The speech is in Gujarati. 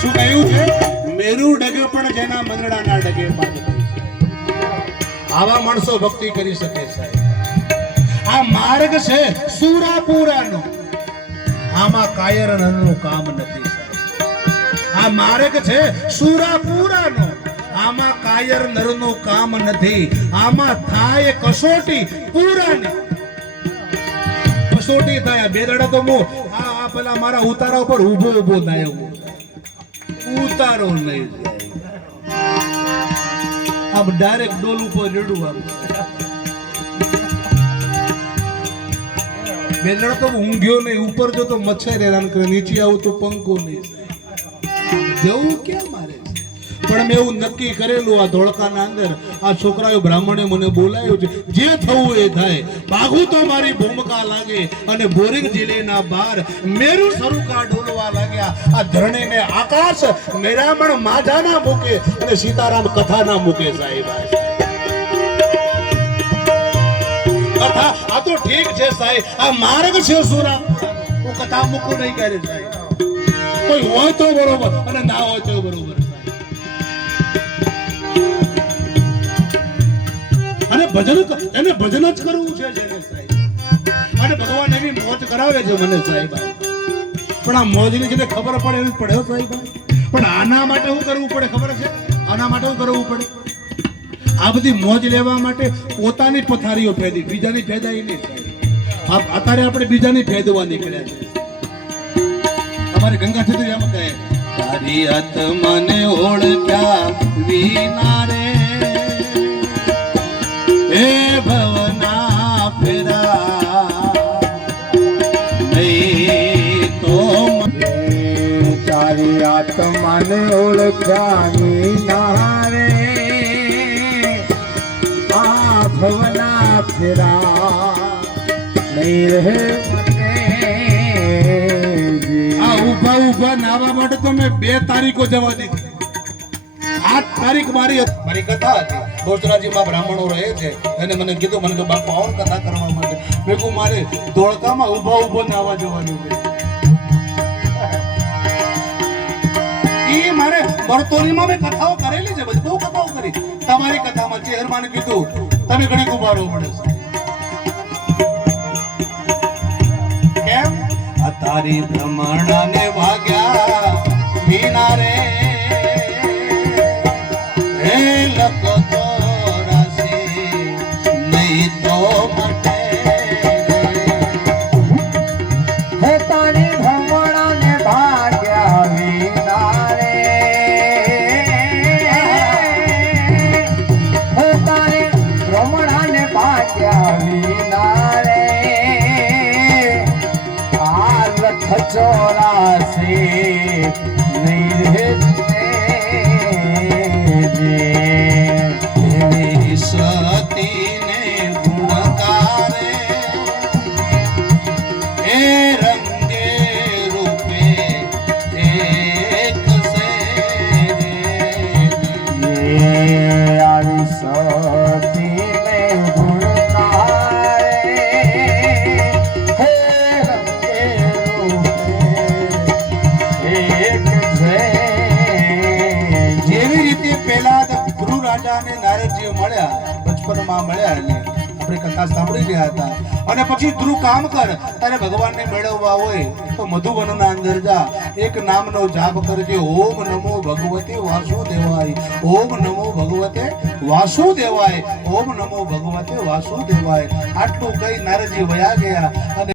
શું કહ્યું છે આ માર્ગ છે સુરાપુરાનો આમાં કામ નથી આમાં કાયર નરનું કામ નથી. આમાં થાય કસોટી પુરાની. કસોટી થાય, બે દાડા તો હું, આ આ પેલા મારા ઉતારા ઉપર ઊભો ઊભો થાય ઉતારો જાય. આમ ડાયરેક્ટ ડોલ ઉપર રેડું આમ બે દાડા તો ઊંઘ્યો નહીં, ઉપર જો તો મચ્છર હેરાન કરે, નીચે આવું તો પંખો નહીં જવું ક્યાં મારે? પણ મેં એવું નક્કી કરેલું આ ધોળકાના અંદર. આ છોકરાઓ બ્રાહ્મણે મને બોલાયું છે. જે થવું એ થાય. બાઘુ તો મારી ભૂમિકા લાગે અને બોરિંગ જિલ્લેના બહાર મેરુ સરુકા ઢોલવા લાગ્યા. આ ધરણીને આકાશ મેરામણ માધાના મૂકે અને સીતારામ કથાના મૂકે સાહેબ કથા, આ તો ઠીક છે સાહેબ. આ માર્ગ છે સુરા. હું કથા મૂકું નહીં ક્યારે સાહેબ. કોઈ હોય તો બરોબર અને ના હોય તો બરોબર. ભજન એને ભજન જ કરવું છે અને ભગવાન એની મોજ કરાવે છે મને સાહેબ. પણ આ મોજની જેને ખબર પડે એવી પડ્યો સાહેબ. પણ આના માટે શું કરવું પડે ખબર છે? આના માટે શું કરવું પડે? આ બધી મોજ લેવા માટે પોતાની પથારીઓ ફેદી બીજાની ફેદાઈ નહીં સાહેબ. અત્યારે આપણે બીજાની ફેદવા નીકળ્યા છે. અમારે ગંગા છત્રી એમ કહે તારી હાથ મને તારી આત્માને ઓળખ્યાની નારે આ ભવના ફેરા નહીં રહે મને આ ઊભા ઊભા નાવા માટે તો મેં બે તારીખો જવા દીધી આઠ તારીખ મારી. મારી કથા હતી. બોચરાજીમાં બ્રાહ્મણો રહે છે. એને મને કીધું, મને કે બાપુ આવો કથા કરવા માટે. મેં કહું મારે ધોળકામાં ઊભા ઊભો નાવા જવાનું છે. મારે મેં કથાઓ કરેલી છે બહુ કથાઓ કરી. તમારી કથામાં ચેહરમાને કીધું, તમે ઘણી ઊભા રહેવું પડે છે. કેમ? તારી ભ્રમણાને વાગ્યા ભાગ્યા વિના રે આ લખ ચોરાસી નહીં રાજા અને નારદજી મળ્યા, બચપનમાં મળ્યા એટલે આપણે કથા સાંભળી રહ્યા હતા. અને પછી ધ્રુવ કામ કર, તારે ભગવાનને મેળવવા હોય, તો મધુવનના અંદર જા. એક નામનો જાપ કરજે. ઓમ નમો ભગવતે વાસુદેવાય. ઓમ નમો ભગવતે વાસુદેવાય. ઓમ નમો ભગવતે વાસુદેવાય. આટલું કઈ નારદજી વયા ગયા અને